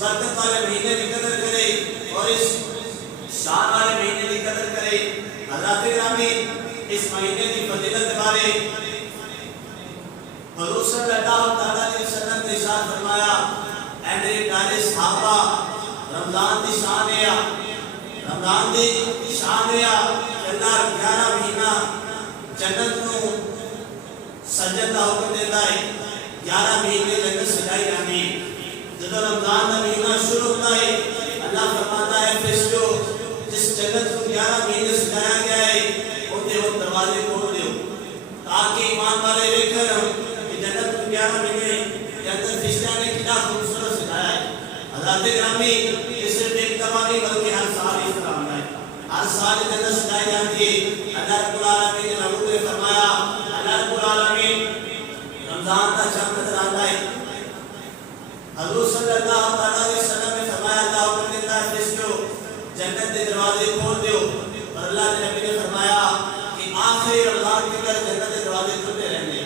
برکت والے مہینے کی قدر کرے اور اس شان والے مہینے کی قدر کرے۔ حضرات گرامی، اس مہینے کی فضیلت بارے حضور صلی اللہ علیہ وسلم نے ارشاد فرمایا، اے میرے پیارے صحابہ، رمضان دی شان ہے، رمضان دی شان ہے کہ اللہ 11 مہینہ جنت نو سجن دا حکم دیتا ہے۔ 11 مہینے جنت سجائی جاتی ہے۔ جب رمضان دا مہینہ شروع ہوتا ہے، اللہ فرماتا ہے فرشتو جس جنت کو 11 مہینے سجایا گیا ہے اُتے وہ دروازے کھول دیو، تاکہ ایمان والے دیکھیں کہ جنت کو 11 مہینے جنت فرشتوں نے کتنا خوبصورت سجایا ہے۔ حضرات گرامی، اس صرف ایک دفعہ نہیں بلکہ ہر سال اس طرح ہوتا ہے۔ ہر سال جنت سجائی جاتی ہے۔ اللہ رب العالمین نے حضور نے فرمایا، اللہ رب العالمین رمضان کا چاند نظر آتا ہے۔ حضور صلی اللہ علیہ وسلم نے فرمایا، اللہ حکم دیتا ہے فرشتوں جنت کے دروازے کھول دیو، اور اللہ کے نبی نے فرمایا کہ آخری رمضان کے اندر جنت کے دروازے کھلتے رہیں گے،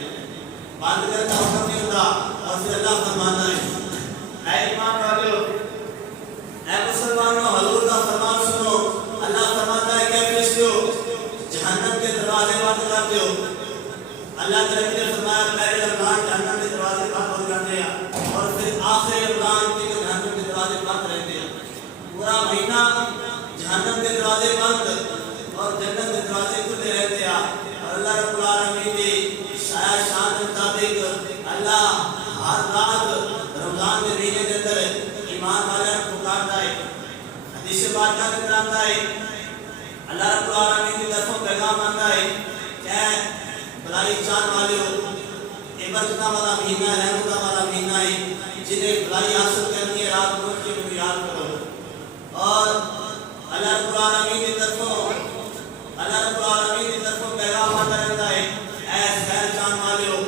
بند کرنے کا حکم نہیں ہوتا۔ اور پھر اللہ فرماتا ہے، اے ایمان والو، اے مسلمانوں، حضور کا فرمان سنو۔ اللہ فرماتا ہے کہ فرشتوں جہنم کے دروازے بند کر دیو۔ اللہ کے نبی نے فرمایا پہلے رمضان جہنم کے دروازے بند ہو جاتے ہیں اور پھر آخری رمضان کے جہنم کے دروازے بند رہتے ہیں۔ پورا مہینہ جہنم کے دروازے بند اور جنت کے دروازے کھلے رہتے ہیں۔ اور اللہ رب العالمین کی شان کے مطابق اللہ ہر رات رمضان کے مہینے کے اندر ایمان والوں کو پکارتا ہے۔ حدیث پاک کے اندر آتا ہے، اللہ رب العالمین کی طرفوں پیغام آتا ہے کہ بلائی چاند والے ہو، عبرت والا مہینہ ہے، رحمت والا مہینہ ہے، جنہیں بلائی حاصل کرنی ہے رات کو کے بھی یاد کرو۔ اور اللہ رب العالمین کی طرفوں پیغام آتا رہتا ہے، اے خیر چاند والے ہو،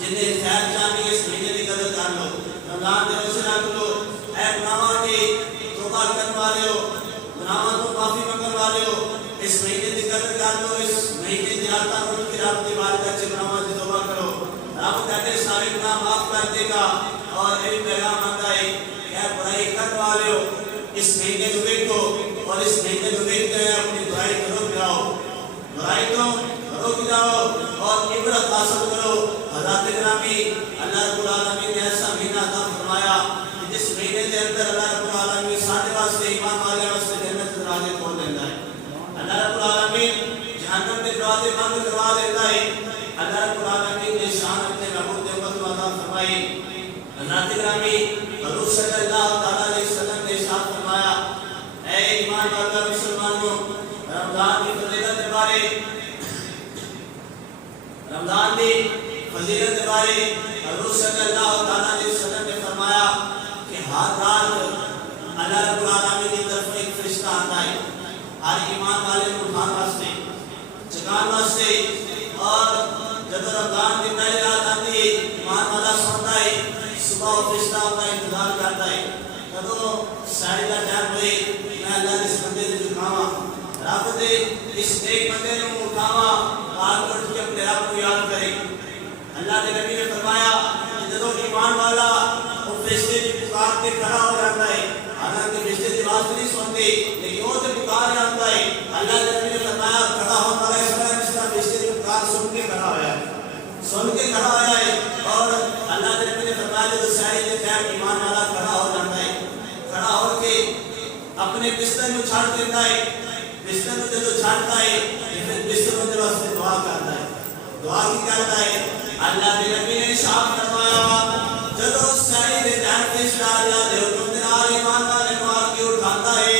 جنہیں خیر چاندی اس مہینے کی قدر کر لو، رمضان کے روزے رکھ لو۔ اے گناہوں کی توبہ کرنے والے ہو، گناہوں کو معافی مانگنے والے ہو، اس مہینے کی قدر کر لو، اس مہینے کی آتا روز کی رب کی بارگاہ سے گناہوں کی توبہ کرو، رب تیرے سارے گناہ معاف کر دے گا۔ اور یہ پیغام آتا ہے کہ اے برائی کرنے والے ہو، اس مہینے کو دیکھو اور اس مہینے کو دیکھتے ہیں اپنی برائی کو روک جاؤ، برائی کو روک جاؤ اور عبرت حاصل کرو۔ حضرات گرامی، اللہ رب العالمین نے ایسا مہینہ عطا فرمایا کہ جس مہینے کے اندر اللہ رب العالمین سارے واسطے ایمان والے واسطے جنت کے دروازے کھول دیتا ہے۔ اللہ رب العالمین جہنم کے دروازے بند کروا دیتا ہے۔ اللہ رب العالمین نے شان اپنے محبوب امت کو عطا فرمائی۔ حضرات گرامی، حضور صلی اللہ علیہ وسلم نے ارشاد فرمایا، اے ایمان والو مسلمانوں، رمضان کی فضیلت کے بارے حضور صلی اللہ علیہ وسلم نے فرمایا کہ ہر رات اللہ رب العالمین کی طرف ایک فرشتہ آتا ہے ہر ایمان والے کو اٹھانے واسطے، جگانے واسطے۔ اور جب رمضان کی پہلی رات آتی ہے، ایمان والا سوتا ہے، صبح وہ فرشتہ کا انتظار کرتا ہے کدوں ساڑی کا ٹائم ہوئے، میں اللہ اس بندے کو جھکاواں، رب دے اس ایک بندے کو اٹھاواں، رات کو اٹھ کے اپنے رب کو یاد کرے۔ اللہ کے نبی نے فرمایا کہ جب ایمان والا وہ فرشتے کی پکار کے کھڑا ہو جاتا ہے، حالانکہ فرشتے کی آواز نہیں سنتے لیکن وہ جو پکار جاتا ہے، اللہ کے نبی نے فرمایا کھڑا ہوتا ہے اس طرح فرشتے کی پکار سن کے کھڑا ہوا ہے، سن کے کھڑا ہوا ہے۔ اور اللہ کے نبی نے فرمایا جب ساری کے ٹائم ایمان والا کھڑا ہو جاتا ہے، کھڑا ہو کے اپنے بستر کو چھاڑ دیتا ہے، بستر کو جب چھاڑتا ہے پھر بستر کو واسطے دعا کرتا ہے۔ دعا کی کرتا ہے؟ اللہ کے نبی نے ارشاد فرمایا جب ساری کے ٹائم فرشتہ اللہ کے حکم کے نال ایمان والے کو آ کے اٹھاتا ہے،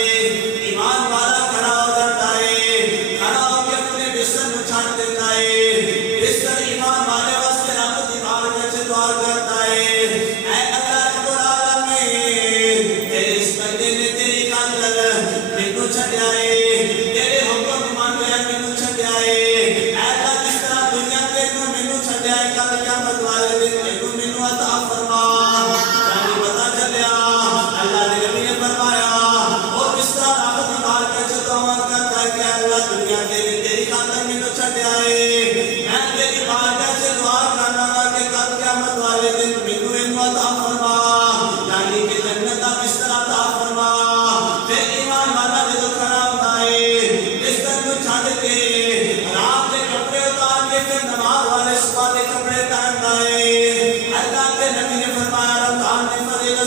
ایمان والا کھڑا ہو جاتا ہے، کھڑا ہو کے اپنے بستر کو چھاڑ دیتا ہے، بستر ایمان والے واسطے رب کی بارگاہ سے دعا کرتا ہے، اے اللہ رب العالمین تیرے اس بندے نے تیری خاطر مینوں چھڈیا ہے، تیرے حکم مان گیا مینوں چھڈیا ہے، اے اللہ جس طرح دنیا کے مینوں چھڈیا ہے کل قیامت والے دن مینوں عطا فرما۔ جانے پتہ چلیا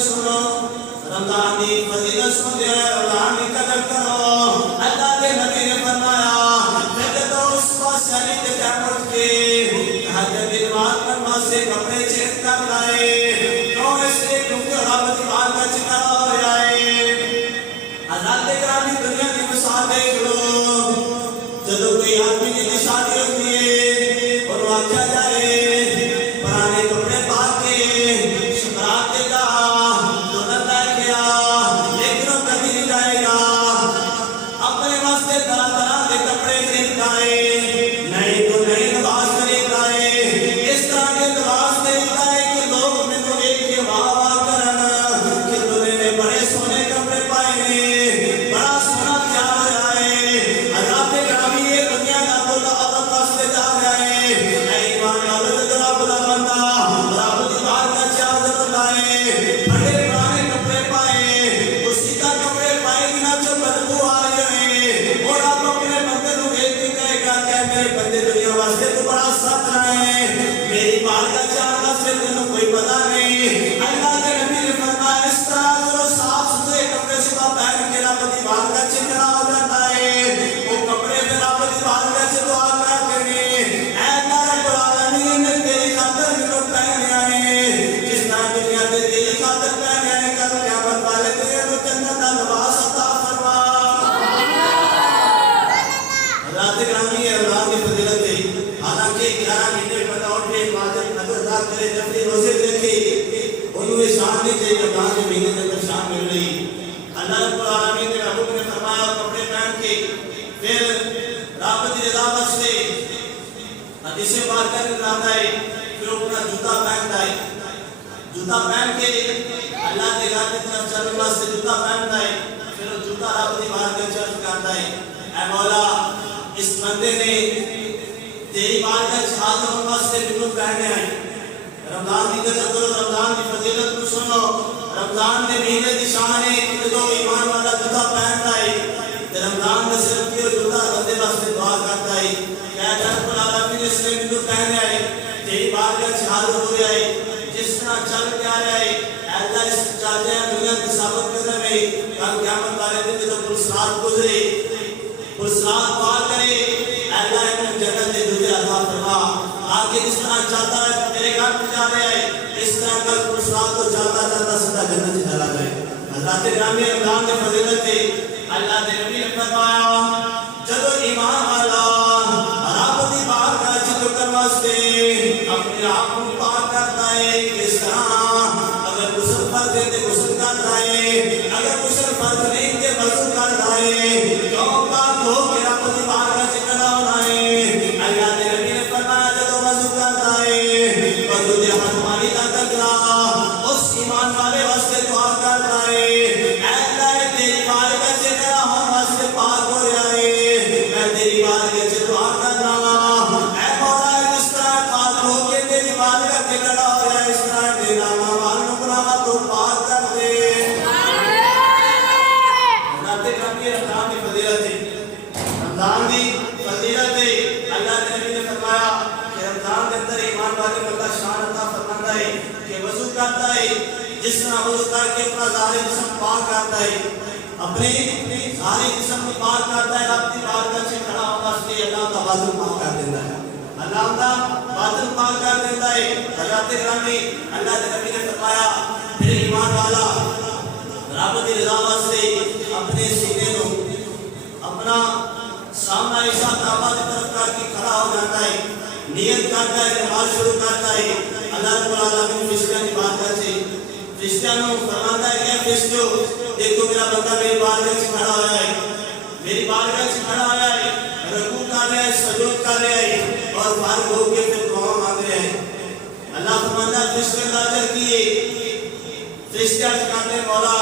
سنو رمضان دی فضیلت سن دے رمضان دی قدر کرو اللہ کے نبی نے فرمایا جب تو اس پاس علی کے ٹائم اٹھ کے تہجد کی نماز پڑھنے سے کپڑے چینج کر لائے کیوں اس لیے کیونکہ رب کی بات کا چکا ہو جائے حضرات گرامی دنیا کی مثال دیکھ لو جب کوئی آدمی کی شادی ہوتی ہے اور وہ کیا جائے پرانے کپڑے پا کے شکرات دے گا دولت لائے گیا لیکن وہ کبھی نہیں جائے گا اپنے واسطے طرح طرح کے کپڑے خرید لائے نہیں تو نئی لباس خرید لائے اس طرح کے لباس خرید لائے کہ لوگ میں تو ایک کے واہ واہ کرن کہ دلہے نے بڑے سونے کپڑے پائے ہیں بڑا سونا کیا ہوا ہے حضرات گرامی یہ دنیا کا تو عورت واسطے جا رہا ہے اے ایمان عورت رب دا بندہ رب دی بات کا چادر لائے بڑے پرانے کپڑے پائے اسی کا کپڑے پائے بنا جو بدبو آ جائے اور آپ اپنے بندے کو دیکھ کے کہے گا کہ میرے بندے دنیا واسطے تو بڑا سخت ہے میری بات کا چادر سے تمہیں کوئی پتہ نہیں اللہ کے نبی نے فرمایا اس طرح جو صاف ستھرے کپڑے صبح پہن کے رب دی بات کا چکنا ہو جاتا ہے وہ کپڑے پہ رب دی بات کا دعا کر کرنے اے اللہ رب العالمین نے تیری خاطر میں پہنے آئے جس طرح دنیا میں تیری خاطر پہنے آئے کل قیامت والے تیرے کو جنت کا لباس عطا فرما حضرات گرامی رمضان کی فضیلت ہے حالانکہ 11 مہینے پر اٹھ کے عبادت نظر دار کرے جب روزے رکھے انہوں نے شان نہیں چاہیے رمضان کے مہینے کے اندر شان مل رہی اللہ رب العالمین نے حکم نے فرمایا کپڑے پہن کے پھر رب کی رضا واسطے حدیث مبارکہ میں آتا ہے پھر اپنا جوتا پہنتا ہے جوتا پہن کے اللہ کے راہ کی طرف چلنے واسطے جوتا پہنتا ہے پھر وہ جوتا رب کی بات کے چرچ کرتا ہے اے مولا اس بندے نے تیری بات کا چھاط ہونے واسطے جوتا پہنے آئے رمضان کی قدر کرو رمضان کی فضیلت کو سنو رمضان کے مہینے کی شان ہے کہ جو ایمان والا جوتا پہنتا ہے رمضان میں صرف کیوں جوتا بندے واسطے دعا کرتا ہے کیا رب العالمین اس نے مجھے پہنے آئے تیری بات کا چھاط ہو رہا ہے جس طرح چل کے آ رہا ہے اللہ اس چاہتے ہیں دنیا کی ثابت کرنے میں کل قیامت والے دن جو پرسرات گزرے پرسرات پار کرے اللہ نے جنت دے تجھے عطا فرما آگے جس طرح چاہتا ہے تیرے گھر میں جا رہا ہے اس طرح کل پرسرات کو چاہتا چاہتا سدا جنت سے چلا جائے حضرات گرامی رمضان کی فضیلت ہے اللہ نے نبی نے فرمایا جب ایمان والا رب دی بات کا ذکر کرنے واسطے اپنے آپ کو پاک کرتا ہے کس طرح اگر غسل فرض ہے تو غسل کرتا ہے اگر غسل فرض نہیں تو وضو کرتا ہے کیوں پاک ہو کے رب دی بات کا ذکر ہونا ہے اللہ نے نبی نے فرمایا جب وضو کرتا ہے وضو دے ہماری تقلا اس ایمان والے واسطے دعا کرتا ہے اے اللہ تیری بات کا ذکر ہم واسطے پاک ہو رہا ہے میں تیری بات کے دعا کر رہا ہوں اے مولا جس طرح پاک ہو کے تیری بات کا ذکر ہو رہا ہے اس طرح تیرا مال گناہ تو پاک کر دے رب کی رمضان کی فضیلت ہے رمضان کی فضیلت ہے اللہ کے نبی نے فرمایا کہ رمضان کے اندر ایمان والے کو اللہ شان عطا فرماتا ہے کہ وضو کرتا ہے جس طرح وضو کر کے اپنا ظاہری جسم پاک کرتا ہے اپنے ظاہری جسم کو پاک کرتا ہے رب کی بارگاہ سے کھڑا ہونے واسطے اللہ کا باطن پاک کر دیتا ہے اللہ کا باطن پاک کر دیتا ہے حضرات گرامی اللہ کے نبی نے فرمایا پھر ایمان والا رب کی رضا واسطے اپنے سینے کو اپنا سامنا ایسا کعبہ کی طرف کر کے کھڑا ہو جاتا ہے نیت کرتا ہے نماز شروع کرتا ہے اللہ رب العالمین فرشتوں کی بارگاہ سے فرشتوں کو فرماتا ہے کہ فرشتوں دیکھو میرا بندہ میری بارگاہ سے کھڑا ہوا ہے میری بارگاہ سے کھڑا ہوا ہے رکوع کر رہا ہے سجود کر رہا ہے اور فارغ ہو کے پھر دعا مانگ رہے ہیں اللہ فرماتا ہے فرشتے نازل کیے فرشتے عرض کرتے ہیں مولا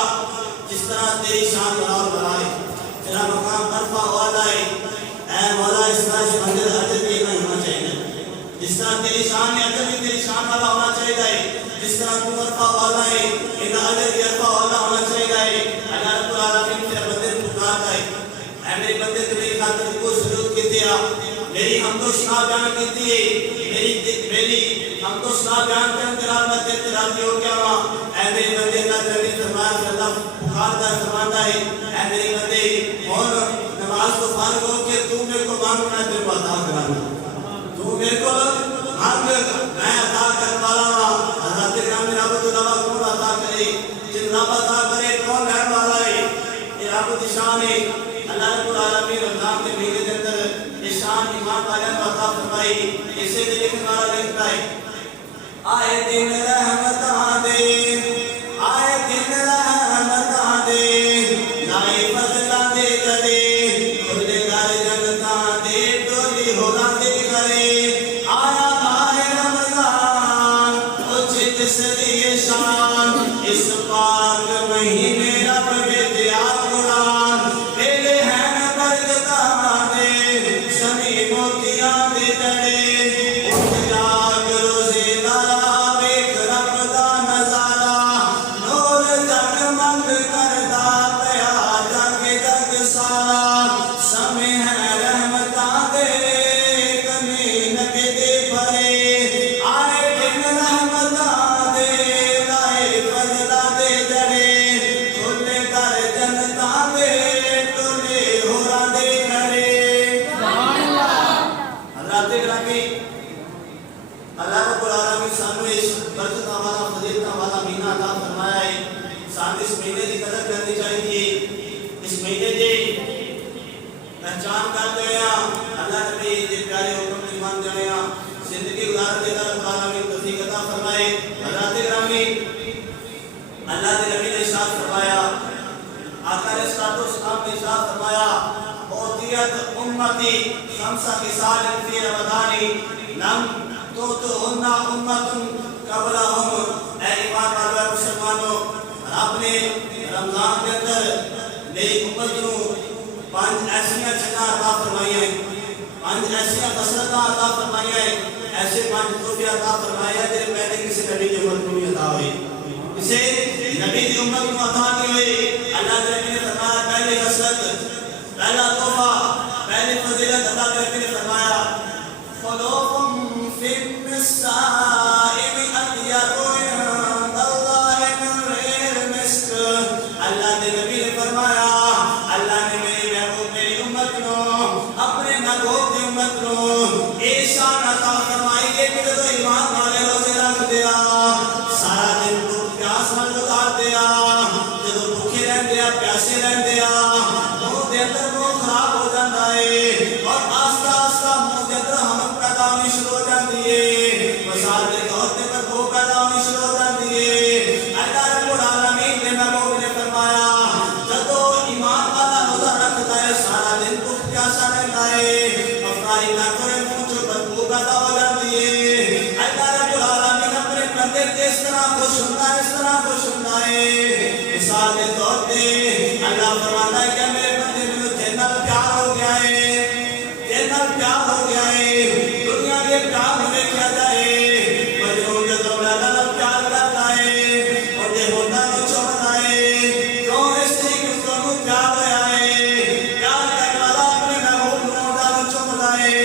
جس طرح تیری شان بڑھائے تیرا مقام برپا ہوا ہے اے مولا اس طرح اس بندے کا عجب بھی نہیں ہونا چاہیے جس طرح تیری شان ہے عجب بھی تیری شان والا ہونا چاہیے جس طرح تو برپا والا ہے ان عجب بھی برپا والا ہونا چاہیے اللہ رب العالمین تیرے بندے کو پکارتا ہے اے میرے بندے تو میری خاطر کو سجود کی دیا میری حمد و ثنا بیان کی ہے میری حمد و ثنا بیان کر تیرا رحمت تیرا راضی ہو گیا اے میرے بندے اللہ پکارتا ہے، فرماتا ہے اے میرے بندے اور نماز کو فارغ ہو کے تو میرے کو مانگ، میں تیرے کو عطا کرانا، تو میرے کو مانگ، میں عطا کرنے والا ہوں۔ حضرت گرامی رب العلا کون عطا کرے؟ جن رب عطا کرے کون رہن والا ہے؟ یہ رب کی شان ہے۔ اللہ رب العالمین رمضان کے مہینے کے اندر یہ شان ایمان والوں کو عطا فرمائی۔ اسے بھی لکھنے والا لکھتا ہے آئے دن رحمت دے، آئے دن رحمت دے، لائے فضلہ دے کرے، کھلے در جنتاں دے ڈولی ہونا دے کرے، آیا ماہ رمضان اچھت صدی شان، اس پاک مہینے رب بیدیا قرآن، میرے ہیں برکتاں دے سمی موتیاں دے جڑے، اٹھ جاگ روزے دارا بیک رب دا نظارہ، نور جگمگ کردا پیا جگ جگ سارا، سمے ہے رحمتاں دے کمی نبی دے بھرے، آئے دن رحمتاں دے لائے فضلہ دے جڑے، کھلے در جنتاں دے ٹولے ہوراں دے کرے۔ حضرات گرامی، اللہ رب العالمین سانو اس برکتاں والا فضیلتاں والا مہینہ عطا فرمایا ہے۔ سانو اس مہینے کی قدر کرنی چاہیے، اس مہینے کی پہچان کرتے ہیں، اللہ نبی کے پیارے حکم کو ایمان دینے ہیں، زندگی گزارنے کا رب العالمین توفیق عطا فرمائے۔ حضرات گرامی، اللہ کے نبی نے ارشاد فرمایا، آقا علیہ الصلوۃ والسلام نے ارشاد فرمایا اوتیت امتی خمسہ خصال فی رمضان لم توتہن امت قبلہم، اے ایمان والو مسلمانوں، آپ نے رمضان کے اندر میری امت کو 5 ایسیاں چیزاں عطا فرمائی ہیں، 5 ایسیاں خصلتاں عطا فرمائی ہیں، ایسے 5 تحفے عطا فرمائے ہیں جو پہلے کسی نبی کی امت کو نہیں عطا ہوئے، اسے نبی کی امت کو عطا نہیں ہوئے۔ اللہ کے نبی نے فرمایا پہلی خصلت، پہلا تحفہ، پہلی فضیلت اللہ کے نبی نے فرمایا خلوف فی النسائم اطیب عند اللہ من غیر مسک، اللہ کے نبی نے فرمایا اللہ نے میری محبوب میری امت کو، اپنے محبوب کی امت کو یہ شان عطا فرمائی ہے کہ جو ایمان والے روزے رکھ دیا، سارا دن بھوک پیاس نہ گزار دیا، جب بھوکے رہ دیا پیاسے رہ دیا، منہ دے اندر منہ خراب ہو جاتا ہے اور آستہ آستہ منہ دے اندر ہمک پیدا ہونی شروع ہو جاتی ہے، مسال کے طور پر بھوک پیدا ہونی شروع ہو جاتی ہے۔ اللہ رب العالمین نے محبوب نے فرمایا جب ایمان والا روزہ رکھتا ہے سارا دن بھوک پیاسا رہتا ہے، افطاری نہ کرے منہ سے بدبو پیدا ہو جاتی ہے۔ اللہ رب العالمین اپنے بندے کو اس طرح خوش ہوتا ہے، اس طرح خوش ہوتا ہے، مثال کے طور پہ اللہ فرماتا ہے کہ میرے بندے میں جنت پیار ہو گیا ہے، جنت پیار ہو گیا ہے، دنیا کے پیار میں کیا جائے، مجنون کے تو اللہ پیار کرتا ہے اور یہ ہوتا تو چمتا ہے، کیوں اس طریقے کو نو پیار ہوا ہے، پیار کرنے والا اپنے محبوب کو ہوتا تو چمتا ہے۔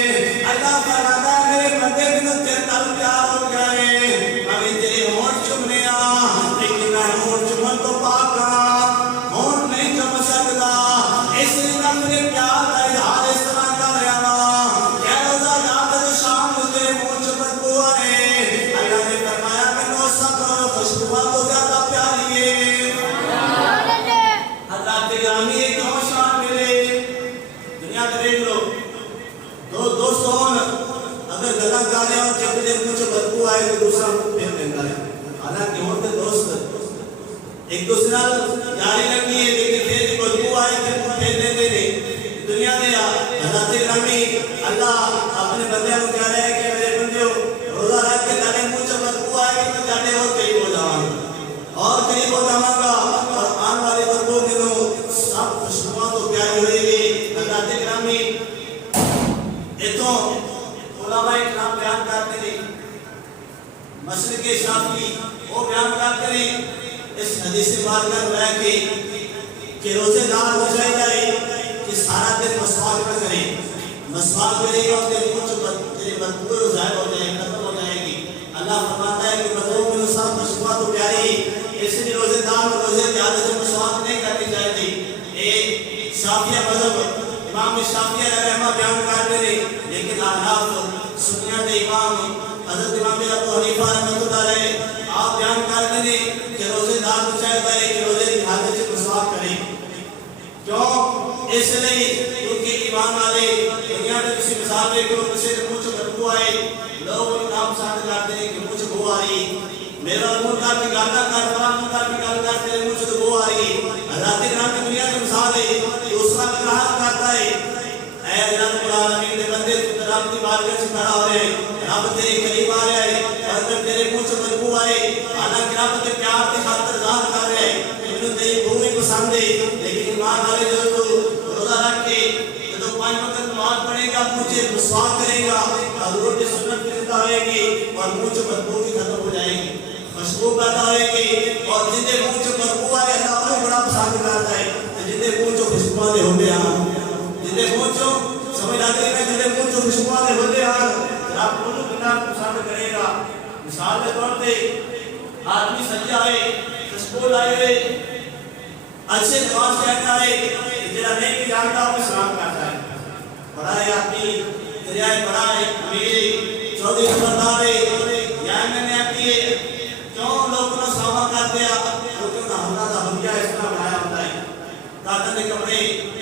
اللہ فرماتا ہے میرے بندے میں جنت پیار ہو گیا ہے، ابھی تیرے ہونٹ چمنے لیکن میں ہونٹ چمن تو پاک ہونٹ نہیں چم سکتا، اس لیے میں اپنے پیار کا اظہار اس طرح کر رہا ہوں کہ روزہ رات جو شام کو تیرے منہ سے بدبو آئے، اللہ نے فرمایا کہ نو سب خوشبو تو زیادہ پیاری ہے۔ حضرات گرامی ایک اور شان ملے، دنیا میں دیکھ لو دو دوست ہوں، اگر گلا گا لیا اور جب تیرے منہ سے بدبو آئے تو دوسرا منہ پھیر لیتا ہے، حالانکہ ہوتے دوست ایک دوسرا یاری لگی ہے لیکن پھر بدبو آئے پھر پھیر لیتے نہیں۔ دنیا میں حضرات گرامی اللہ اپنے بندیاں کو کہہ رہے ہیں کہ میرے بندیوں روزہ رکھ کے تاکہ منہ سے بدبو آئے کہ میں جانے اور قریب ہو جاؤں گا اور قریب ہو جاؤں گا اور آن والے بدبو کے دنوں سب خوشبوئیں تو پیاری ہوئے گی۔ حضرات گرامی یہ تو علماء اکرام بیان کرتے ہیں، مسلک شافعی وہ بیان کرتے ہیں اس حدیث مبارکہ میں ہے کہ روزے دار کو چاہیے کہ سارا دن مسواک نہ کرے، مسواک کرے گا اور تیری بدبو ظاہر ہو جائے گی، ختم ہو جائے گی۔ اللہ فرماتا ہے کہ بدبو میں سب خوشبو تو پیاری، اس لیے روزے دار روزے کی عادت سے مسواک نہیں امام شافعی علیہ رحمہ بیان کرتے ہیں، لیکن احناف سنیاں دے امام حضرت امام ابو حنیفہ رحمۃ اللہ علیہ آپ بیان کرتے ہیں کہ روزے دار کو چاہیے کہ روزے کی حالت سے مسواک کرے. کیوں؟ اس لیے کیونکہ ایمان والے دنیا میں کسی مثال میں کہ کسی کے منہ سے بدبو آئے، لوگ ان کام پسند کرتے ہیں کہ مجھ بو آ رہی، میرا منہ کر کے گانا کر رہا منہ کر کے گل کرتے ہیں مجھ سے بو آ رہی. حضرت کرام کی دنیا کی مثال ہے، دوسرا گناہ کرتا ہے، اے اللہ رب العالمین دے بندے تو رب کی بارگاہ سے کھڑا ہو رہے، رب تیرے قریب آ رہا ہے، اور اگر تیرے منہ سے بدبو آئے، حالانکہ رب کے پیار کی خاطر ظاہر کر رہے ہیں انہوں تیری بو بھی پسند ہے، لیکن ایمان والے جو تو روزہ رکھ کے جو 5 وقت نماز پڑھے گا، مجھے مسواک کرے گا، حضور کی سنت کی زندہ ہوئے گی اور منہ سے بدبو بھی ختم ہو جائے گی، خوشبو پیدا ہوئے گی. اور جن کے منہ سے بدبو آئے اللہ انہیں بڑا پسند کرتا ہے، جن کے منہ سے خوشبو والے ہوتے ہیں، جن کے منہ سے سمجھ آتے ہیں جن کے منہ سے خوشبو والے ہوتے ہیں آپ انہوں بنا پسند کرے گا. مثال کے طور پہ آدمی سجا ہے، خوشبو لائے ہوئے اچھے نماز کہتا ہے، جنہا نہیں بھی جانتا ہوں سلام کرتا ہے، بڑا ہے آدمی دریائے بڑا ہے امیر چودھری خبردار ہے یا میں نے آتی ہے، کیوں لوگ انہوں سلامہ کرتے ہیں کیونکہ انہوں حملہ دا حمیہ اس طرح بنایا ہوتا ہے، دادن نے کپڑے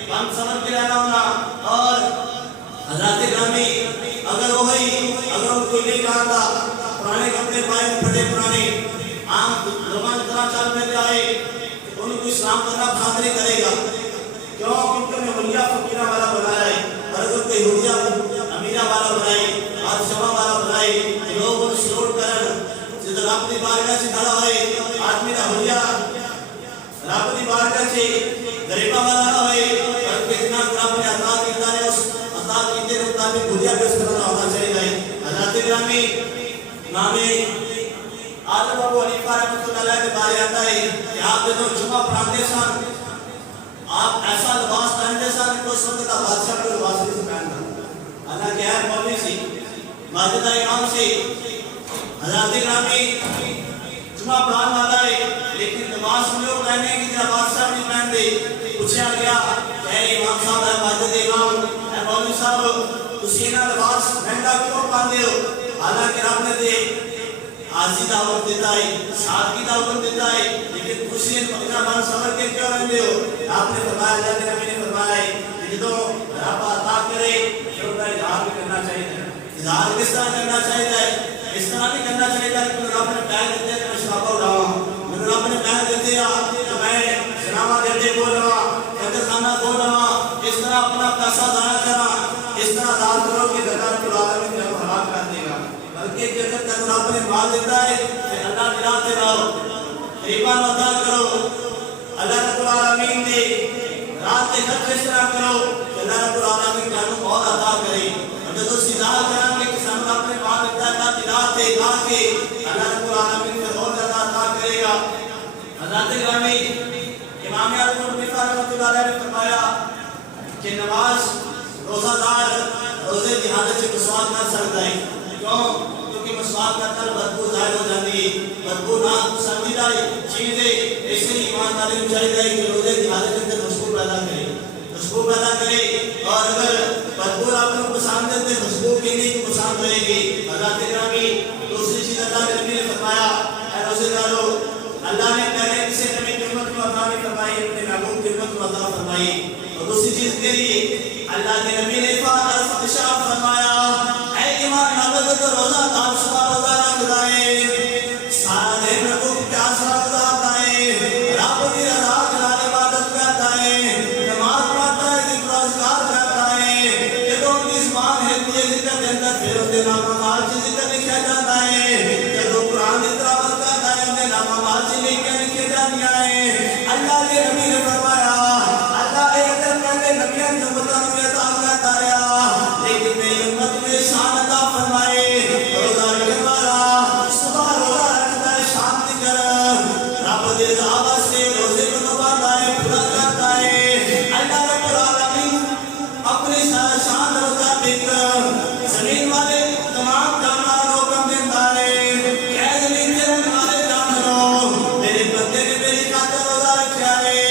بند سمجھ کے رہنا ہونا. اور حضرات گرامی اگر وہی اگر ان کوئی نہیں جانتا پرانے کپڑے پائے پھٹے پرانے عام لوگان طرح چل میں جائے ان کو اسلام کرنا پسند نہیں کرے گا. کیوں؟ کیونکہ انہیں ولیہ فقیرہ والا بنایا ہے، اور اگر کوئی ولیہ امیرہ والا بنائے بادشاہ والا بنائے لوگ ان سلوٹ کرن جدر رب دی بارگاہ سے کھڑا ہوئے آدمی دا ولیہ رب دی بارگاہ سے غریبہ والا نہ ہوئے، اور کتنا رب نے عطا کیتا ہے اس عطا کیتے کے مطابق ولیہ بھی اس طرح ہونا چاہیے. حضرات گرامی امام اعظم ابو حنیفہ رحمۃ اللہ علیہ کے بارے آتا ہے کہ آپ جب جمعہ پڑھاتے سن آپ ایسا لباس پہنتے سن کہ اس وقت کا بادشاہ کو لباس نہیں پہنتا، حالانکہ ہے مولوی سی مسجد امام سی حضرات گرامی جمعہ پڑھانے والا ہے، لیکن لباس میں وہ پہنے کی طرح بادشاہ نہیں پہنتے. پوچھا گیا کہ اے امام صاحب ہے مسجد امام اے مولوی صاحب تسی نہ لباس مہنگا کیوں پہنتے ہو، حالانکہ رب نے دے آجی دعوت دیتا ہے سادگی دعوت دیتا ہے، لیکن خوشی اپنا من سمجھ کے کیوں رہتے ہو. آپ نے فرمایا جاتے نبی نے فرمایا ہے کہ جدو رب عطا کرے تو کا اظہار بھی کرنا چاہیے. اظہار کس طرح کرنا چاہیے؟ اس طرح نہیں کرنا چاہیے کہ رب نے پیار دیتے ہیں میں شرابہ اڑاؤں، میں رب نے پیار دیتے ہیں کہ میں شرابہ دیتے بول رہا قدر خانہ بول رہا، اس طرح اپنا پیسہ ضائع کرا، اس طرح دار کرو کہ گھر رب العالمین جب حلاک کر دے گا. بلکہ جب تک رب نے مال دیتا ہے کہ اللہ کی راہ سے رہو، ایمان ادا کرو، اللہ رب العالمین نے رات کے خرچ اس طرح کرو کہ اللہ رب العالمین جانو اور عطا کرے. اور جب سیدھا کریں گے کہ سامنے اپنے مال دیتا ہے اللہ کی راہ سے لا کے اللہ رب العالمین نے اور زیادہ عطا کرے گا. حضرات گرامی امام اعظم ابو حنیفہ رحمۃ اللہ علیہ نے فرمایا کہ نماز روزہ دار روزے کی حالت سے مسواک کر سکتا ہے. کیوں؟ کیونکہ مسواک کرتا ہے بدبو ظاہر ہو جاتی ہے، بدبو ناپسندیدہ چیز ہے، اس لیے ایمانداری میں چاہیے کہ روزے کی حالت کے اندر خوشبو پیدا کرے، خوشبو پیدا کرے. اور اگر بدبو آپ کو پسند ہے تو خوشبو کی نہیں پسند ہوئے گی. حضرات گرامی دوسری چیز اللہ کے نبی نے فرمایا اے روزے دارو اللہ نے پہلے کسی نبی کی امت کو عطا نہیں فرمائی، اپنے محبوب کی امت کو عطا فرمائی. اور دوسری چیز کے لیے اللہ کے نبی نے ارشاد فرمایا اے ایمان والو تو روزہ دار صبح روزہ رکھدائے سارا دن کو پیاسا گزارتا ہے، رب کی رضا کے لیے عبادت کرتا ہے، نماز پڑھتا ہے، ذکر و اذکار کرتا ہے. جدوں کی زبان ہے کوئی ذکر کے اندر پھر اسے نام مال سے ذکر لکھا جاتا ہے، جدوں قرآن کی تلاوت کرتا ہے اسے نام مال سے لکھا جاتی ہے. اللہ کے نبی نے فرمایا اللہ ایک دن پہلے نبیوں نے بتایا لیکن میری امت میں شان عطا فرمائے. روزہ رکھنے والا صبح روزہ رکھتا ہے شام کر رب دے دعوت سے روزے کو نبھاتا ہے پورا کرتا ہے. اللہ رب العالمین اپنی شان روزہ دیکھ زمین والے تمام جانوروں کو حکم دیتا ہے کہ زمین کے رہنے والے جانوروں میرے بندے نے میری خاطر روزہ رکھا ہے،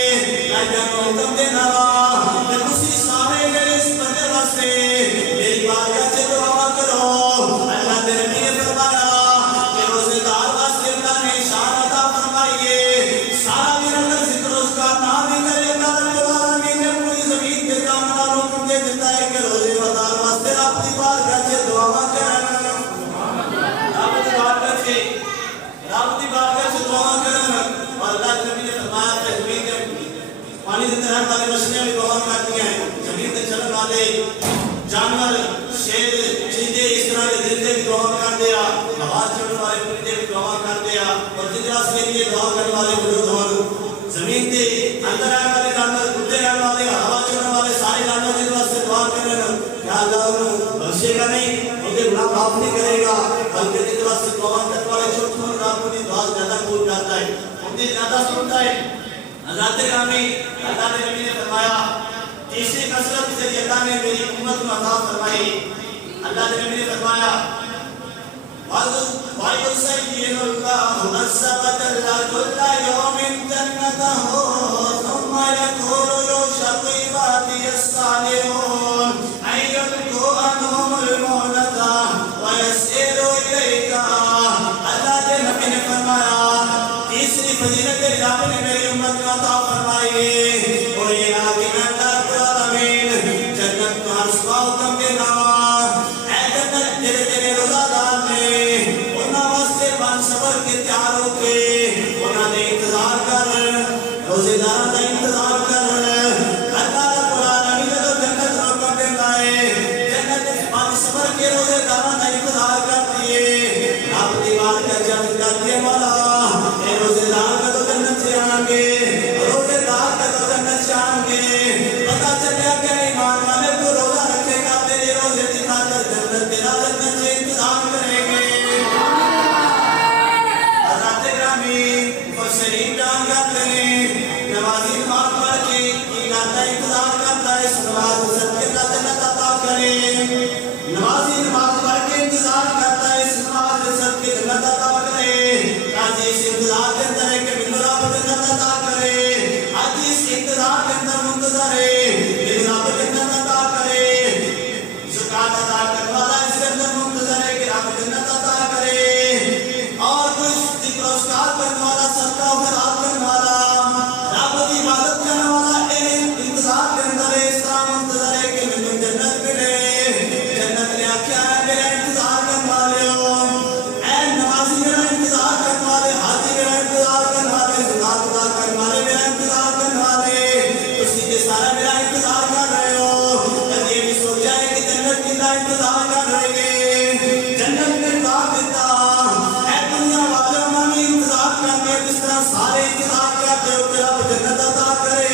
پانی کے اندر رہنے والے مچھلیاں بھی غور کرتی ہیں، زمین پہ چلنے والے جانور، شیر، چیزیں، اس طرح کے درندے بھی غور کر دیا، ہوا چلنے والے پرندے بھی غور کر دیا، اور جس کے لیے دعا کرنے والے وجود ہوں، زمین کے اندر رہنے والے جانور، کتے رہنے والے، ہوا چلنے والے سارے جانور جن واسطے دعا کرنے کیا اللہ انہوں بخشے گا نہیں، ان کے گناہ معاف نہیں کرے گا، بلکہ جن واسطے دعا کرنے والے چھوٹے چھوٹے رب کی دعا زیادہ قبول کرتا ہے، ان کی زیادہ سنتا ہے۔ حضرت گرامی اللہ نے نبی نے فرمایا تیسری کثرت سے اللہ نے میری امت کو عطا فرمائی۔ اللہ نے نبی نے فرمایا وَيُزَيِّنُ اللَّهُ عَزَّ وَجَلَّ كُلَّ يَوْمٍ جَنَّتَهُ ثُمَّ يَقُولُ لِعِبَادِهِ الصَّالِحُونَ أَن يَبْدُوا عَنْهُمُ الْمُهْلَةَ وَيَسْئِلُوا إِلَيْكَ۔ اللہ نے نبی نے فرمایا تیسری فضیلت رب نے میری امت کو عطا فرمائی ہے، اور یہ آگے میں اللہ رب العالمین جنت کو ہرسوا حکم کے نام اے جنت تیرے تیرے روزہ دار نے انہاں واسطے بن صبر کے تیار ہو کے انہاں نے انتظار کر روزے دار کا انتظار کر اللہ رب العالمین جو جنت کو حکم دیتا ہے جنت بن صبر کے روزے دار کا انتظار کرتی ہے، رب دی بات کا جب کرتی ہے مولا اے روزے دار کا تو جنت سے آئیں گے، روزے دار کا تو جنت سے آئیں گے، پتہ چلے کہ ایمان والے تو روزہ رکھے گا تیرے روزے دکھا کر جنت تیرا جنت سے انتظام کریں گے۔ حضرت گرامی مفسرین جان کرتے ہیں نمازی نماز پڑھ کے کی کرتا ہے انتظار کرتا ہے اس نماز صدقے کا جنت عطا کرے، نمازی نماز پڑھ کے انتظار کرتا ہے اس نماز صدقے جنت عطا کرے، آج اس انتظار کے اندر ہے کہ میرے رب جنت عطا کرے، آج اس انتظار کے اندر منتظر ہے میرے رب جنت عطا کرے، زکات ادا کرنے والا اس کے اندر منتظر ہے کہ رب جنت عطا کرے، اور کوئی ذکر و اذکار کرنے والا صدقہ و خیرات کرنے والا رب کی عبادت کرنے والا انتظار کے اندر ہے، اس طرح منتظر ہے کہ مجھے جنت ملے۔ جنت نے آخیا ہے میرا انتظار کرنے والے ہو، اے نمازی میرا انتظار کرنے والے، حاجی میرا انتظار کرنے والے، زکات ادا کرنے والے میرا انتظار کرنے والے، اسی کے سارا میرا انتظار کر رہے ہو، یہ بھی سوچا ہے کہ جنت کا انتظار کر رہے ہیں، جنت میں جواب دیتا اے دنیا والوں میں بھی انتظار کرتے ہیں جس طرح سارے انتظار کرتے ہو کہ رب جنت عطا کرے،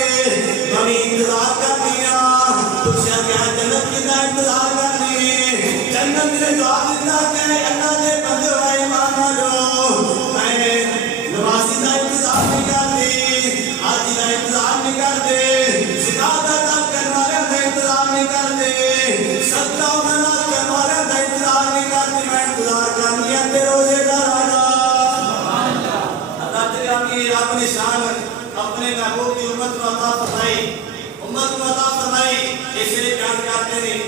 میں بھی انتظار کرنی ہاں، پوچھا کیا جنت کا انتظار کرنی ہے، جنت نے جواب دیتا کہ اللہ نے بندے ہو ایمان والو میں نمازی کا انتظار نہیں کرتی، حاجی کا انتظار نہیں کرتے، زکات ادا کرنے والے کا انتظار نہیں کرتے، صدقہ و خیرات کرنے والے کا انتظار نہیں کرتے، میں انتظار کرنی ہے تیرے روزے دار کا۔ اللہ تیرے رب نے شان اپنے محبوب کی امت کو عطا فرمائی، امت کو عطا فرمائی، اس لیے بیان کرتے ہیں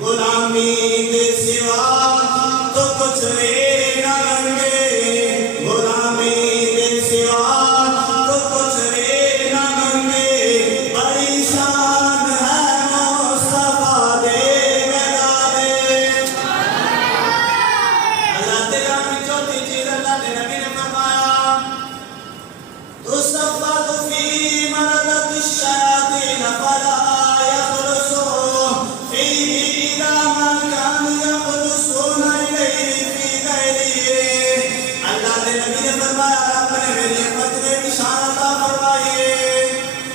غلامی کے سوا تو کچھ بھی نہ منگے، غلامی کے سوا تو کچھ بھی نہ منگے، بڑی شان ہے مصطفیٰ دے گدارے۔ اللہ تیرا کی چوتھی چیز اللہ نے نبی نے فرمایا تُصَفَّدُ فِي مَرَضَةِ الشَّيَاطِينَ فَلَا يَخْلُصُونَ فِيهِ إِلَى مَا كَانُوا يَخْلُصُونَ إِلَيْهِ فِي غَيْرِهِ۔ اللہ نے نبی نے فرمایا رب نے میری امت کو ایک شان عطا فرمائی ہے،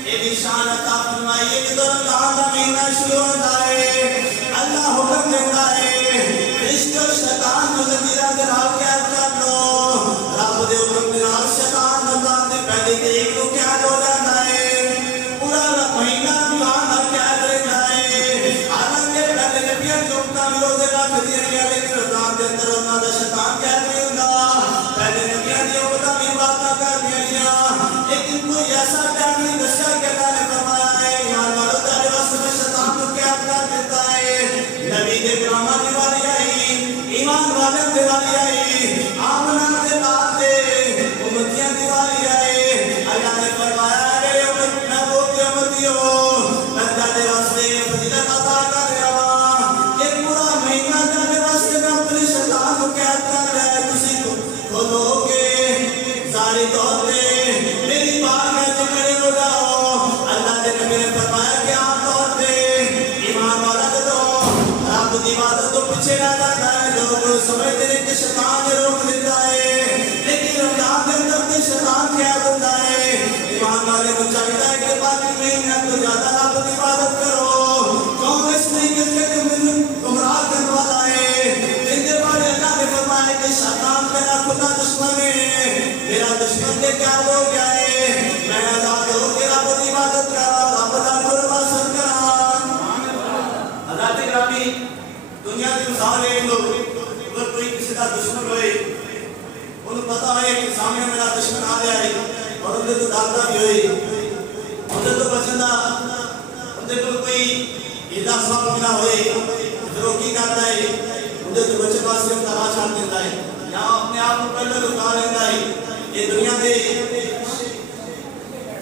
ایک شان عطا فرمائی ہے کہ رمضان کا مہینہ شروع ہوتا ہے اللہ حکم دیتا ہے فرشتوں شیطان کو زنجیروں کے نال قید کر لو، رب دے حکم کے نال شیطان رمضان دے پہلی تاریخ کو قید ہو جاتا ہے، پورا مہینہ رمضان کا قید رہتا ہے، حالانکہ پہلے نبیوں کی امتاں بھی روزے رکھ دیا لیکن رمضان کے اندر انہاں دا شیطان قید نہیں ہوندا، پہلے نبیوں کی امتاں بھی باتاں کر دیا لیکن کوئی ایسا ٹائم نہیں دسیا کہ اللہ نے فرمایا ہے ایمان والوں تیرے واسطے میں شیطان کو قید کر دیتا ہے۔ نبی کے غلاماں دی واری آئی، ایمان والوں دی واری آئی، آمنہ دے بعد دے امتیاں دی واری آئی، اللہ نے فرمایا میرے امت محبوب کے امتیوں میں تیرے واسطے فضیلت عطا کر رہا ہوں، یہ پورا مہینہ تیرے واسطے میں اپنے شیطان کو قید کر رہا ہے، تسی کھولو گے ظاہری طور پہ میری بارگاہ میں کھڑے ہو جاؤ، اللہ چاہیے کہ باقی مہینے تو زیادہ رب کی عبادت کرو. کیوں اس طریقے سے کہ مجھے گمراہ کرنے والا ہے. ان کے بارے اللہ نے فرمایا کہ شیطان میرا خدا دشمن ہے. میرا دشمن کے کیا ہو گیا ہے. میں آزاد ہو کے رب کی عبادت کرا, رب کا قرب حاصل کرا. حضرت گرامی دنیا کی مثال ہے. لوگ اگر کوئی کسی کا دشمن ہوئے, انہیں پتا ہے کہ سامنے میرا دشمن آ گیا ہے اور انہیں تو ڈالتا بھی ہوئے, انہیں تو بچندہ, انہیں کو کوئی ایدہ سواب ملا ہوئے, پھر وہ کی کرتا ہے, انہیں تو بچے پاس سے انہیں راہ چھاڑ دیتا ہے, یہاں اپنے آپ کو پہلے رکھا لیتا ہے. یہ دنیا دے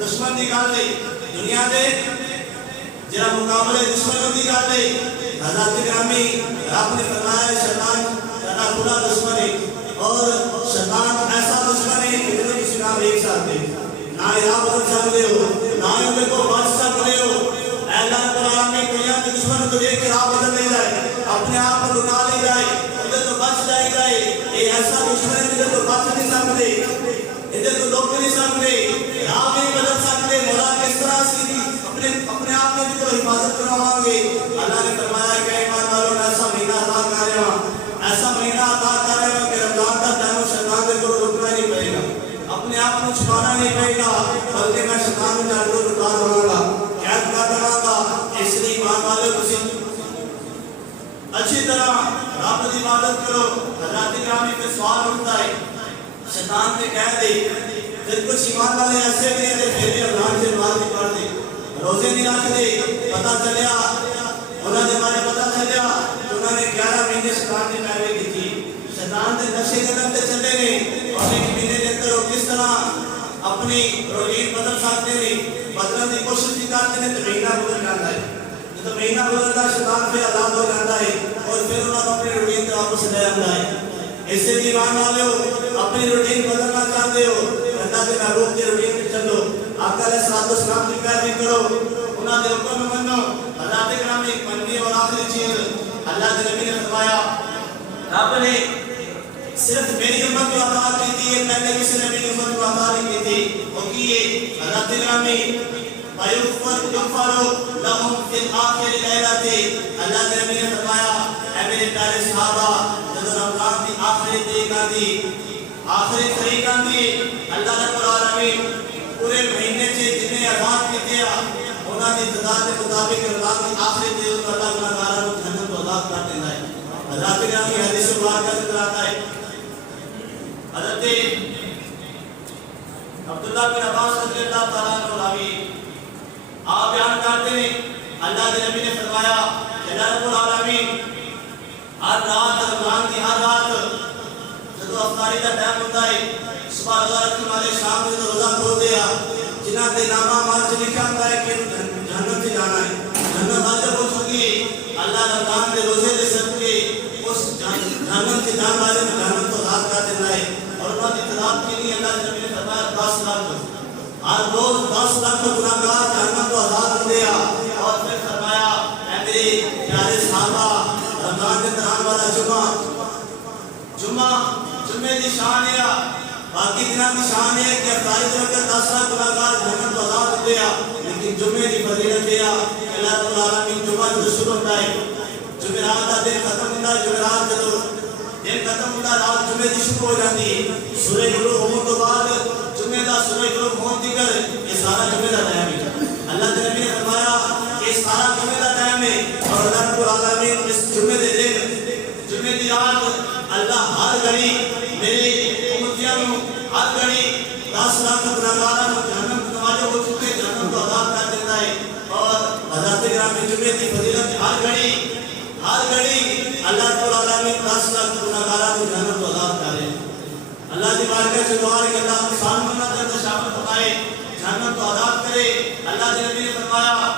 دشمن نکال لے, دنیا دے جرا مقابلے دشمن کو نکال لے. حضرت گرامی آپ نے فرمایا شیطان تیرا کھلا دشمن ہے, اور شیطان ایسا دشمن ہے کہ تم کسی نام ایک ساتھ دے نہ راہ بدل سکتے ہو, نہ ان کو بچ سکتے ہو. اے اللہ رب العالمین دنیا کے دشمن کو دیکھ کے راہ بدل لے جائے, اپنے آپ کو لٹا لے جائے, انہیں تو بچ جائے جائے. یہ ایسا دشمن ہے جنہیں تو بچ نہیں سکتے, انہیں تو روک نہیں سکتے, راہ نہیں بدل سکتے. مولا کس طرح سے اپنے آپ میں بھی تو حفاظت کرواؤں گے. اللہ نے فرمایا کہ ایمان والوں نے ایسا مہینہ عطا کر رہے ہیں, ایسا مہینہ عطا کر رہے ہیں کہ رمضان کا ٹائم شیطان کے کو رکنا نہیں پڑے گا, اپنے آپ کو چھپانا نہیں پڑے گا, بلکہ میں شیطان میں جا کر رکا دوں گا, قید کر دوں گا. اس لیے ایمان والے کسی اچھی طرح رب کی عبادت کرو. حضرت گرامی پہ سوال اٹھتا ہے, شیطان نے کہہ دے پھر کچھ ایمان والے ایسے بھی ہیں پھر بھی رمضان سے نماز نہیں پڑھتے, روزے نہیں رکھتے. پتہ چلیا انہوں نے ہمارے پتہ چلیا انہوں نے 11 مہینے شیطان کی پیروی کی تھی. شیطان کے نقشے قدم پہ چلے گئے اور ایک مہینے کے اندر وہ کس طرح اپنی روٹین بدل سکتے ہیں, بدلنے کی کوشش بھی کرتے ہیں تو مہینہ بدل جاتا ہے. تو مہینہ بدلتا ہے شیطان پہ آزاد ہو جاتا ہے اور پھر انہوں نے اپنی روٹین سے واپس لے آتا ہے. اس سے بھی ایمان والے ہو, اپنی روٹین بدلنا چاہتے ہو, اللہ کے محبوب کی روٹین پہ چلو, آقا علیہ السلام کی پیروی کرو, انہوں نے حکم میں منو. حضرت گرامی ایک پنجی اور آخری چیز اللہ کے نبی نے فرمایا, رب نے صرف میری امت کو عطا کی تھی, یہ پہلے کسی نبی کی امت کو عطا نہیں کی تھی. وہ کیے حضرت گرامی وَيُغْفَرُ لَهُمْ فِي الْآخِرِ لَيْلَةٍ. اللہ کے نبی نے فرمایا اے میرے پیارے صحابہ, جب رمضان کی آخری تاریخ آتی, آخری تاریخ آتی, اللہ رب العالمین پورے مہینے سے جتنے آزاد کیتے ہیں انہوں نے تعداد کے مطابق رمضان کی آخری تاریخ کو اللہ گناہگاروں کو جہنم کو آزاد کر دیتا ہے. حضرت گرامی حدیث پاک کا ذکر آتا ہے, حضرت عبداللہ بن عباس رضی اللہ تعالیٰ عنہ راوی آپ بیان کرتے ہیں اللہ کے نبی نے فرمایا کہ اللہ رب العالمین ہر رات رمضان کی ہر رات جب افطاری کا ٹائم ہوتا ہے صبح روزہ رکھنے والے شام میں روزہ کھول دیا, جنہاں کے نامہ مارچ لکھا ہوتا ہے کہ جہنم سے جانا ہے, جہنم حاضر ہو چکی ہے. اللہ رمضان کے روزے دے سکتے اس جہنم سے جان والے کو جہنم کو آزاد کر دیتا ہے. اور انہوں نے اطلاع کے لیے اللہ کے نبی نے فرمایا 10 لاکھ ہر روز 10 لاکھ گناہگار جہنم کو آزاد کر دیا. اور پھر فرمایا اے میرے پیارے صحابہ, رمضان کے دوران والا جمعے کی شان ہے, باقی دنوں کی شان ہے کہ افطاری دن کے 10 لاکھ گناہگار جہنم کو آزاد کر دیا, لیکن جمعے کی فضیلت ہے اللہ رب العالمین جمعہ جو شروع ہوتا ہے, جمعرات کا دن ختم ہوتا ہے, جمعرات کا دن ختم ہوتا ہے, رات جمعے کی شروع ہو جاتی ہے. سورج غروب ہونے کے بعد جمعے کا سورج غروب ہونے تک یہ سارا جمعے کا ٹائم ہے. اللہ کے نبی نے فرمایا یہ سارا جمعے کا ٹائم ہے, اور اللہ رب العالمین اس جمعے کے دن جمعے کی رات اللہ ہر گھڑی میری امتیاں ہر گھڑی 10 لاکھ گناہگاروں کو جہنم کو نوازے ہو چکے جہنم کو آزاد کر دیتا ہے. اور حضرت گرامی جمعے کی فضیلت ہر گھڑی اللہ رب العالمین 10 لاکھ گناہگاروں کو جہنم کو آزاد کرے. اللہ کی بارگاہ سے دعا ہے کہ اللہ انسان بنا درد شامت فرمائے, جہنم کو آزاد کرے. اللہ کے نبی نے فرمایا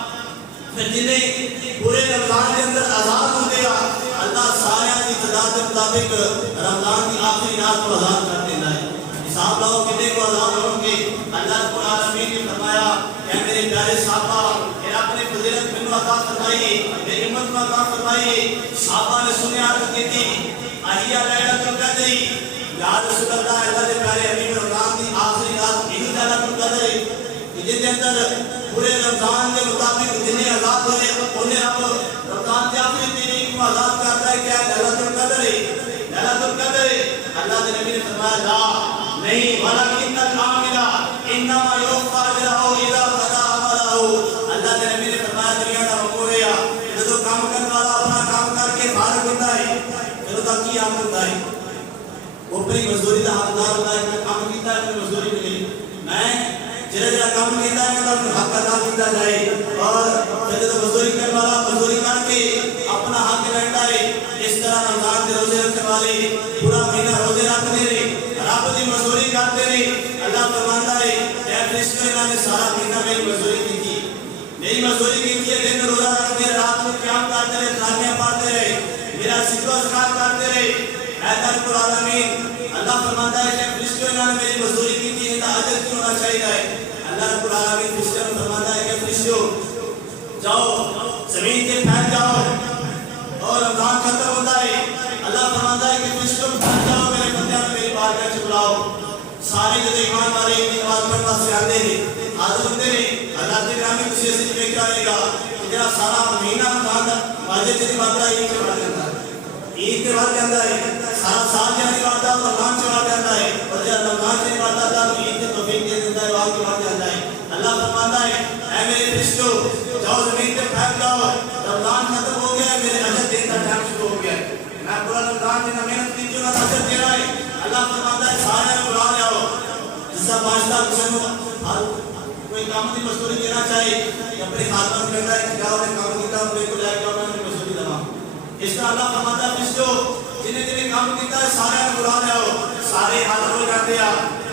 پھر جنہیں پورے رمضان کے اندر آزاد ہو گیا اللہ سارے کی تعداد کے مطابق رمضان کی آخری رات کو آزاد کر دیتا ہے. حساب لاؤ کتنے کو آزاد ہوں گے. اللہ رب العالمین نے فرمایا کہ میرے پیارے صحابہ کہ اپنے فضیلت منو عطا فرمائیے, میری امت کو عطا فرمائیے. صحابہ نے سنے عرض کی تھی احیا لیلۃ القدر, یا رسول اللہ, اللہ کے پیارے حبیب رمضان کی آخری رات یہی لیلۃ القدر ہے کہ جن کے اندر پورے رمضان کے مطابق جتنے آزاد ہوئے انہیں اب رمضان کے آخری دن ایک کو آزاد کرتا ہے کیا لیلۃ القدر ہے، لیلۃ القدر ہے۔ اللہ کے نبی نے فرمایا لا نہیں ولکن العامل انما یوفى اجرہ اذا قضى عملہ۔ اللہ کے نبی نے فرمایا دنیا کا مقول ہے جب کام کرنے والا اپنا کام کر کے فارغ ہوتا ہے پھر تو کی عام ہوتا ہے وہ اپنی مزدوری کا حقدار ہوتا ہے کہ کام کیتا ہے اپنی مزدوری ملی میں جرا جرا کام کیتا ہے مطلب حق ادا کیتا جائے اور پھر تو مزدوری کرنے والا مزدوری کر کے اپنا حق لڑتا ہے۔ اس طرح رمضان کے روزے رکھنے والے پورا مہینہ روزے رکھتے رہے رب کی مزدوری کرتے رہے۔ اللہ فرماتا ہے اے فرشتوں انہوں نے سارا مہینہ میری مزدوری کی تھی، میری مزدوری کی تھی، دن روزہ رکھتے رات کو قیام کرتے رہے تراویح پڑھتے رہے میرا ذکر و اذکار کرتے رہے۔ اے رب العالمین اللہ فرماتا ہے کہ فرشتوں انہوں نے میری مزدوری کی تھی ان کا اجر کیوں ہونا چاہیے۔ اللہ رب العالمین فرشتوں کو فرماتا ہے کہ فرشتوں جاؤ زمین کے پھیل جاؤ اور رمضان ختم ہوتا ہے۔ اللہ فرماتا ہے کہ فرشتوں پھیل جاؤ میرے بندیاں میری بارگاہ سے بلاؤ۔ سارے جو ایمان والے نماز پڑھنا سے آتے ہیں حاضر ہوتے ہیں۔ اللہ کے گرامی کسی ایسی جگہ کیا رہے گا کہ سارا مہینہ رمضان واجب سے بڑھ رہا ہے عید سے بڑھ جاتا ہے، عید کے بعد جاتا ہے سارا سال جب نہیں بڑھتا تو رمضان سے بڑھ جاتا ہے اور جب رمضان سے نہیں بڑھتا تھا تو عید سے توفیق دے دیتا ہے وہاں کے بڑھ جاتا ہے۔ اللہ فرماتا ہے اے میرے فرشتوں جاؤ زمین پہ پھیل جاؤ رمضان ختم ہو گیا میرے اجر دینے کا ٹائم شروع ہو گیا ہے۔ میں پورا رمضان جتنا محنت کی جو نا اجر دے رہا ہے۔ اللہ فرماتا ہے سارے بلا لے آؤ جس کا بادشاہ کوئی کام کی مزدوری دینا چاہے کہ اپنے خاتمہ میں کہتا ہے کہ جاؤ نے کام کیتا ہوں کو جائے گا میں مزدوری دما۔ اس کا اللہ فرماتا ہے فرشتوں جنہیں جنہیں کام کیتا ہے سارے بلا لے آؤ سارے حاضر ہو جاتے ہیں۔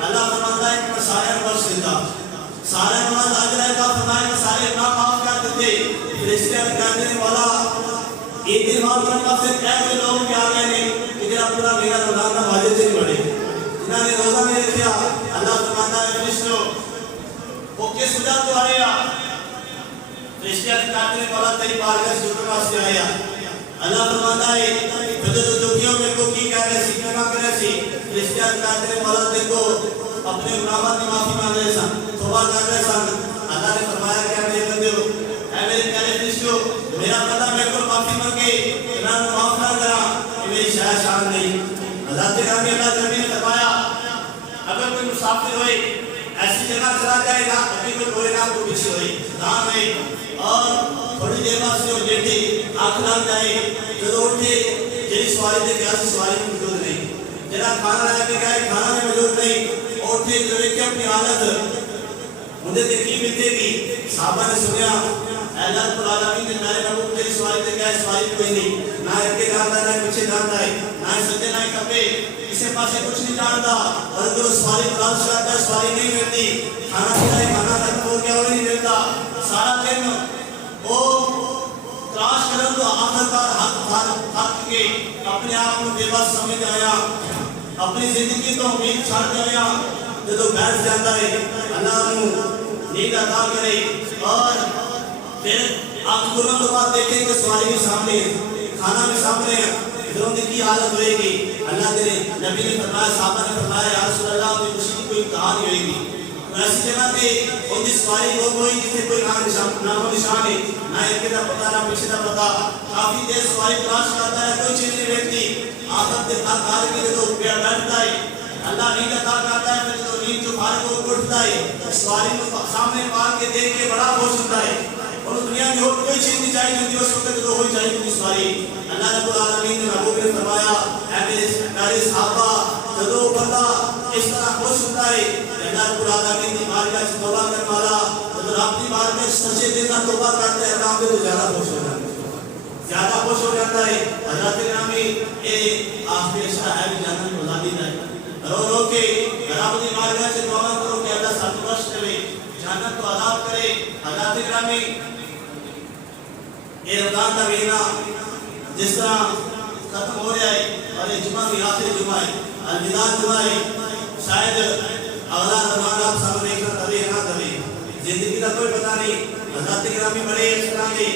اللہ فرماتا ہے کہ سارے بخش دیتا سارے نماز اجر ہے کا فرمایا کہ سارے گناہ معاف کر دیتے۔ فرشتے کہتے ہیں مولا ایک دن معاف کرنے کا صرف ایسے لوگ کیا گئے ہیں کہ جنہاں پورا مہینہ رمضان کا واجب سے نہیں پڑھے جنہاں نے روزہ نہیں رکھا۔ اللہ فرماتا ہے فرشتوں وہ کس وجہ تو آئے گا فرشتے کہتے ہیں مولا تیری بارگاہ سے جھکنے واسطے آیا۔ اللہ فرماتا ہے جو دکھیوں میں کو کی کہہ رہے سیکھنے کا کرے سی فرشتے کہتے ہیں مولا دیکھو اپنے گناہوں کی معافی مانگ رہے سن توبہ کر رہے سن۔ اللہ نے فرمایا کہ میرے بندے ہو اے میرے پیارے فرشتوں میرا بندہ میرے کو معافی مانگے انہوں نے معاف نہ کرا کہ میری شان نہیں۔ حضرت گرامی اللہ نبی نے فرمایا اگر کوئی مسافر ہوئے ایسی جگہ چلا جائے نہ ابھی کوئی روئے نہ کوئی پیچھے ہوئے دان میں اور تھوڑی دیر بعد سے وہ لیٹی آنکھ لگ جائے جب اٹھے جی سواری دے گیا سواری میں موجود نہیں جنا کھانا لے کے گئے کھانا میں موجود نہیں اٹھے جو ایک اپنی حالت مجھے دیکھی ملتے گی صحابہ نے سنیا اللہ رب العالمین نے میرے محبوب تیری سواری دے گیا سواری کوئی نہیں نہ ایک کے جانتا ہے نہ پیچھے جانتا ہے نہ سجے نہ کپے کسی پاسے کچھ نہیں جانتا اور جو سواری تلاش کرتا ہے سواری نہیں ملتی کھانا کھلائے کھانا تک ہو گیا وہ نہیں ملتا سارا دن وہ تلاش کرن تو آخرکار حق کے اپنے آپ کو بے بس سمجھ آیا اپنی زندگی تو امید چھاڑ گیا جب بیٹھ جاتا ہے اللہ نیند عطا کرے اور پھر آپ کھولنے کے بعد دیکھیں کہ سواری بھی سامنے ہے کھانا بھی سامنے ہے ادھروں کی حالت ہوئے گی اللہ کے نبی نے فرمایا صحابہ نے فرمایا یا رسول اللہ اپنی خوشی کی کوئی کہانی ہوئے گی ایسی جگہ پہ ان کی سواری وہ کوئی جسے کوئی نام و نشان ہے نہ ایک کا پتا نہ پیچھے کا پتا کافی دیر سواری تلاش کرتا ہے کوئی چیز نہیں ملتی آخر کے ساتھ کار کے تو بیٹھتا ہے اللہ نیند عطا کرتا ہے پھر جو نیند جو فارغ ہو اٹھتا ہے سواری کو سامنے پار کے دیکھ کے بڑا خوش ہوتا ہے اور دنیا میں اور کوئی چیز نہیں چاہیے جو اس وقت جو ہوئی چاہیے کی سواری اللہ رب العالمین نے محبوب نے فرمایا اے میرے پیارے صحابہ جو بندہ اس طرح خوش ہوتا ہے اللہ رب العالمین کی بارگاہ سے توبہ کرنے والا جو رب کی بارگاہ سے سچے دل سے توبہ کرتا ہے اللہ پہ تو زیادہ خوش ہو جاتا ہے زیادہ خوش ہو جاتا ہے حضرت گرامی یہ آخری اشارہ ہے کہ جنت میں آزادی جائے رو رو کے رب کی بارگاہ سے توبہ کرو کہ اللہ سب کو بخش کرے جنت کو عذاب کرے حضرت گرامی یہ رمضان کا مہینہ جس طرح ختم ہو رہا ہے اور یہ جمعہ بھی آخری جمعہ ہے الوداع جمعہ ہے شاید اگلا رمضان آپ سامنے دیکھنا تبھی ہے نہ تبھی زندگی کا کوئی پتہ نہیں حضرت گرامی بڑے اس طرح کے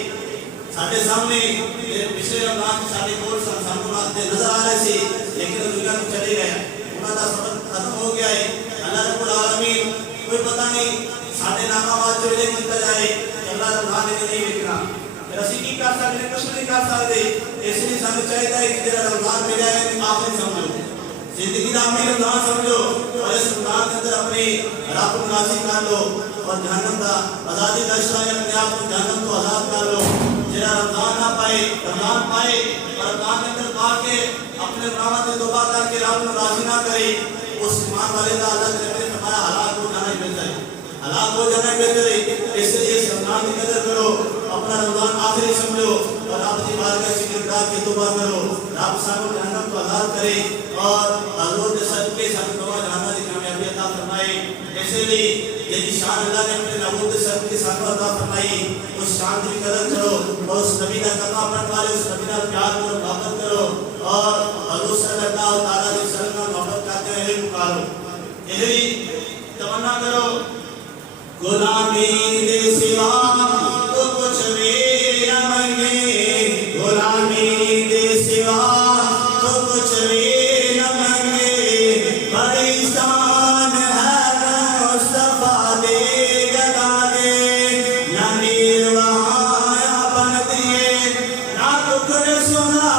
ساڑھے سامنے پچھلے رمضان ساڑھے کول سامنے نظر آ رہے تھے لیکن دنیا کو چلے گئے انہوں کا سبق ختم ہو گیا ہے اللہ رب العالمین کوئی پتہ نہیں سارے ناکامات جو کیتا جائے کہ اللہ رمضان نے نہیں ویکنا پھر اسی کی کر سکتے کچھ نہیں کر سکتے اس لیے سانو چاہیے کہ جڑا رمضان ملیا ہے آخری سمجھو زندگی کا آخری رمضان سمجھو اور اس رمضان کے اندر اپنی رب کو راضی کر لو اور جہنم کا آزادی کا اشارہ اپنے آپ کو جہنم کو آزاد کر لو جڑا رمضان نہ پائے رمضان پائے اور رمضان کے اندر پا کے اپنے گناہوں سے توبہ کر کے رب کو راضی نہ کرے اس ایمان والے کا اللہ نے فرمایا ہلاک ہو جانا ہی بہتر ہے ہلاک ہو جانا بہتر ہے اس لیے اس رمضان کی قدر کرو اپنا رمضان آخری سمجھو اور آپ کی بارگاہ سے گرفتار کی توبہ کرو رب سانو جہنم کو آزاد کرے اور حضور کے صدقے سانو تمام جہنم کی کامیابی عطا فرمائے اسی لیے یہ شان اللہ نے اپنے نبوت کے صدقے سانو عطا فرمائی اس شان کی قدر کرو اور اس نبی کا کلمہ پڑھنے والے اس نبی کا پیار کرو محبت کرو اور حضور صلی اللہ علیہ وسلم کا محبت کرتے ہوئے پکارو یہی تمنا کرو غلامی دے سوا تو کچھ بھی نہ منگے غلامی دے سوا تو کچھ بھی نہ منگے بڑی شان ہے مصطفیٰ دے جگہ دے نہ نیر وہاں بن دیے نہ ٹکڑ سنا